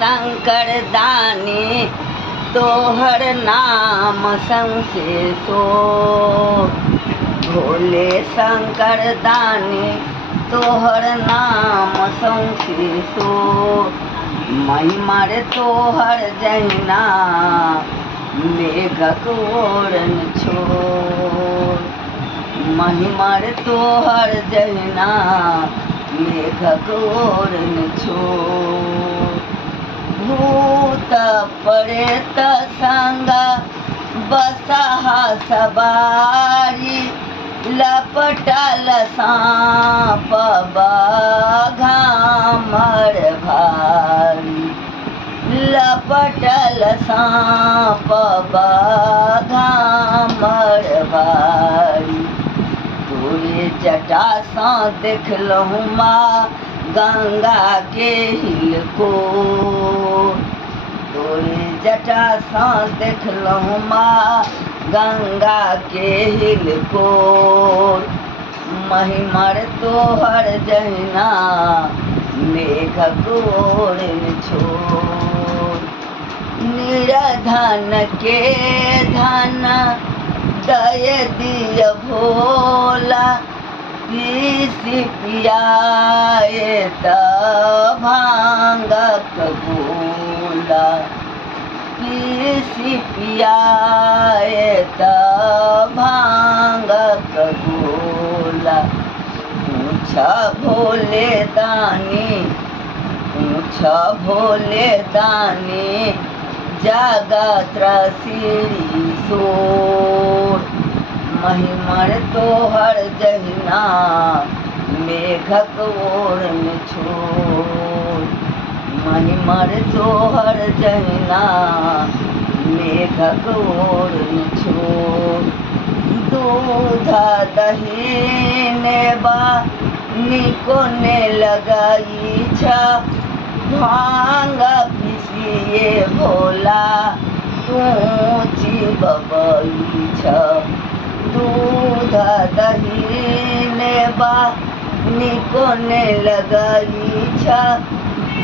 शंकर दानी तोहर नाम संसे सो। भोले शंकर दानी तोहर नाम संसे सो। महिमा रे तोहर जहिना मेघक ओरन छोड़। महिमा रे तोहर जहिना मेघक ओरन छोड़। भूत प्रेत संग बसहा सवारी लपटल सांप बाघा मर भारी। लपटल सांप बाघा मर भारी। तोरे जटा सा देखलहुँ माँ गंगा के हिलको। तोरे जटा सा देखलहुँ माँ गंगा के हिलको। महिमा रे तोहर जहिना मेघक ओरन छोड़। निरधन के धन दय दिय भोला। पीसी पियाए त भांगक गोला। पीसी पियाए त भांगक गोला। पूछा भोले दानी पूछा भोले दानी जगत रसीरी सोर। महिमा रे तोहर जहिना मेघक ओरन छोड़। महिमा रे तोहर जहिना मेघक ओरन छोड़। दूध दही नेबा निको ने लगाई छा। भांग पिसिए भोला तू चिबबई छ। दूध दही नेबा निको ने लगाई छा।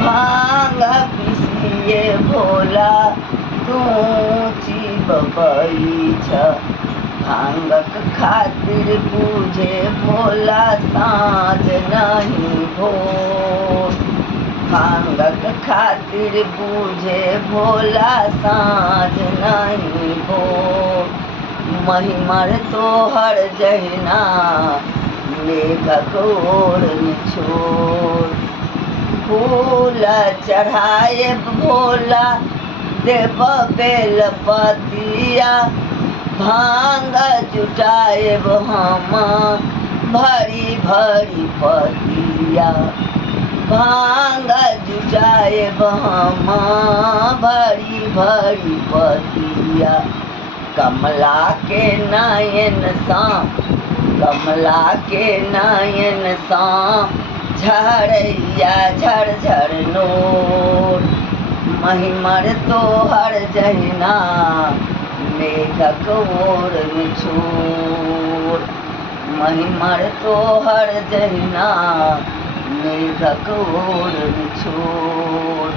भांग पिसिए भोला तू चिबबई छ। भांगक खातिर बूझे भोला साँझ नहीं भोर। भांगक खातिर बूझे भोला साँझ नहीं भोर। महिमा रे तोहर जहिना मेघक ओरन छोड़। फूल चढ़ाए भोला देव बेल पतिया। भांग जुटाएब हम भरी भरी पतिया। भांग जुटाएब हम भरी भरी पतिया। कमला के नयन सा कमला के नयन सा झरैया झरझर नोर। महिमा रे तोहर जहिना मेघक ओरन छोड़। महिमा रे तोहर जहिना मेघक ओरन छोड़।